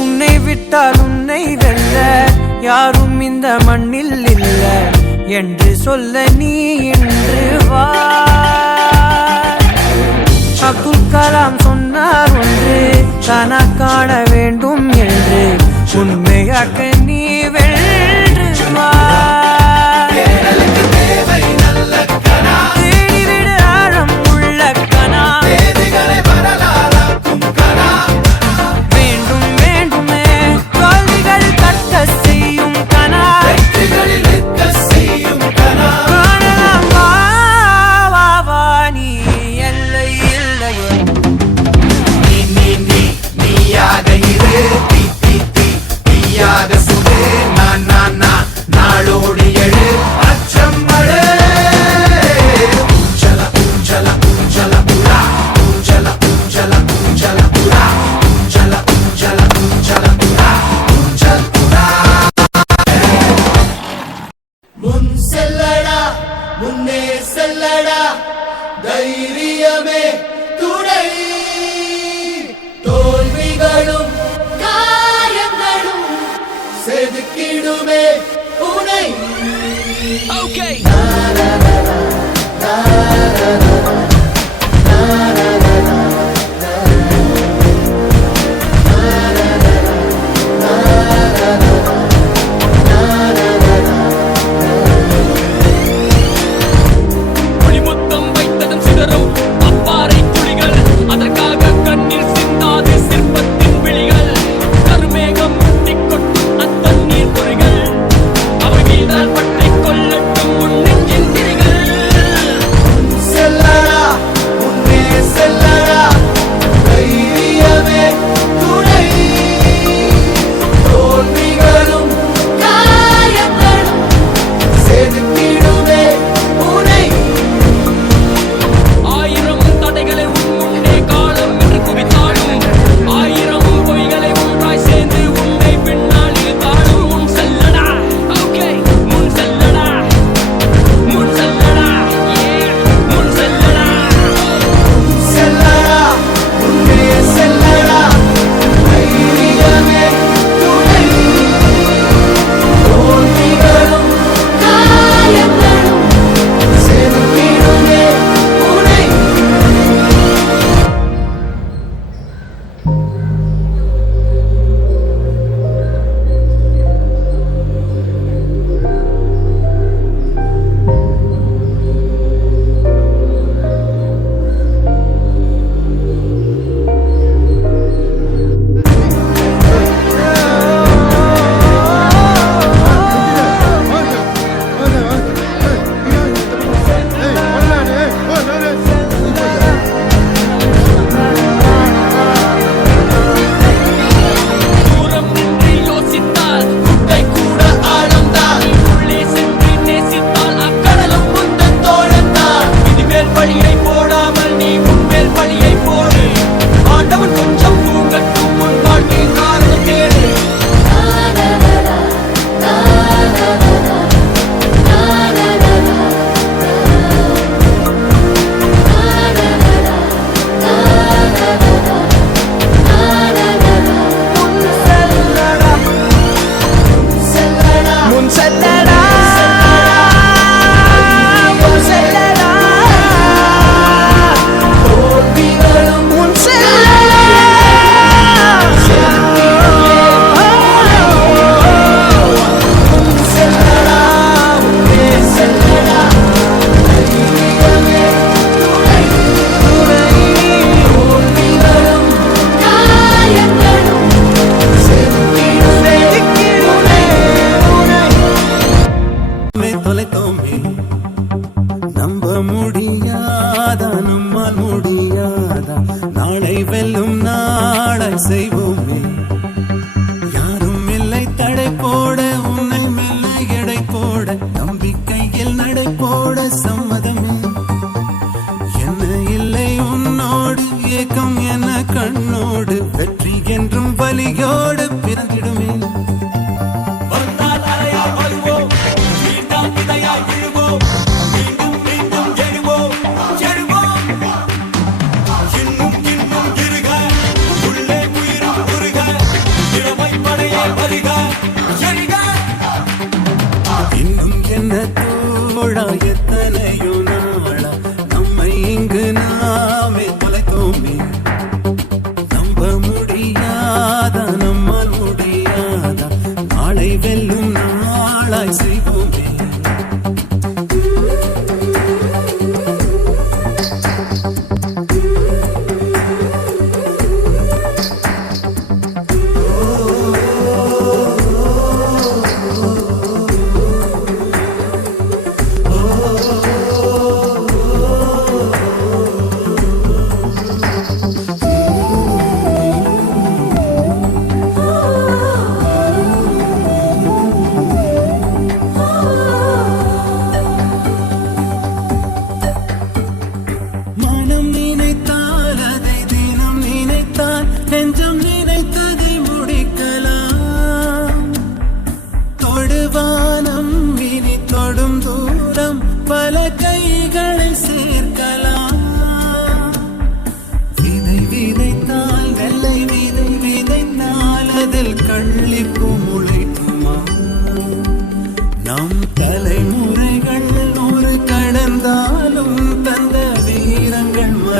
உன்னை விட்டால் உன்னை வெல்ல யாரும் இந்த மண்ணில் இல்ல என்று சொல்ல நீ இன்று வா. அப்துல் கலாம் சொன்னார் ஒன்று, கனா காண வேண்டும் என்று, உண்மையாக்க நீ வென்று வா. தேடிவிடு ஆழம் உள்ள கனா, வேண்டும் வேண்டுமே தோல்விகள் கட்ட செய்யும் கனா, காணலாம் வா வா வா நீ எல்லை இல்லையோ. நீயாக இரு, தீயாக சுடு, நான் நாளோடு எழு, அச்சம் மழை. முன் செல்லடா, முன்னே செல்லடா, தைரியமே துணை. தோல்விகளும் காயங்களும் செதுக்கிடுமே உனை.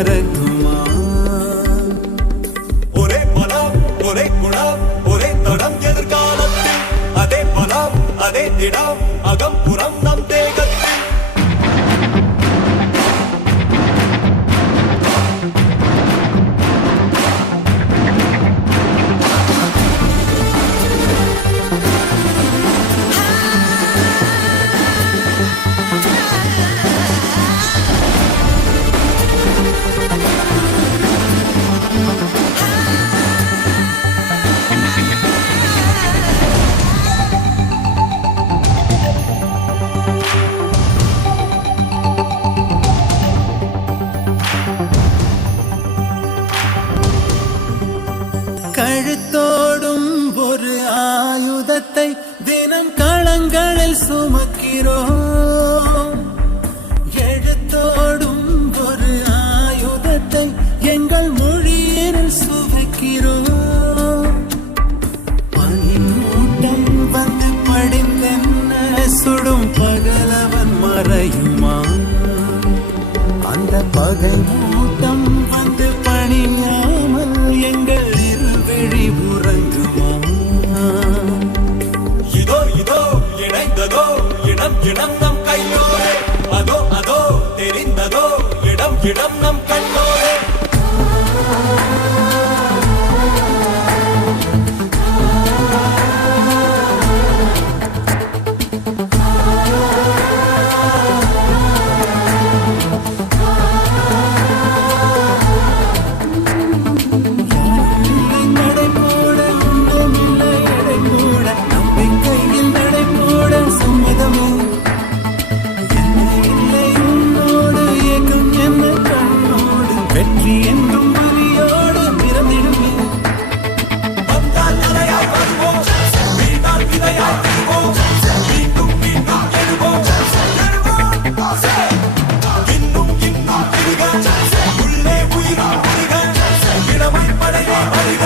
மறக்குமா? ஒரே பலம் ஒரே குணம் ஒரே தடம் எதிர்காலத்தில் அதே பலம் அதே திடம் அகம் புறம் நம் தேகத்தில் கழுத்தோடும் ஒரு ஆயுதத்தை தினம் களங்களில் சுமக்கிறோம். எழுத்தோடும் ஒரு ஆயுதத்தை எங்கள் மொழியில் சுவைக்கிறோம். பனிமூட்டம் வந்து படித்தென்ன சுடும் பகலவன் மறையுமா? அந்த பகை மூட்டம் வந்து பணியாமல் எங்கள் இருவிழி உறங்குமா? இதோ இதோ இணைந்ததோ இடம் இடம் நம் கையோரே அதோ அதோ தெரிந்ததோ இடம் இடம் நம் கண்ணோரே வெற்றி என்றும் புவியோடு பிறந்திடுமே. வந்தால் அலையாய் வருவோம் வீழ்ந்தால் விதையாய் வருவோம் மீண்டும் மீண்டும் எழுவோம் இன்னும் இன்னும் பெருக உள்ளே உயிரும் பெருக இளமை படையே வருக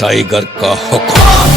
टाइगर का हुक्म।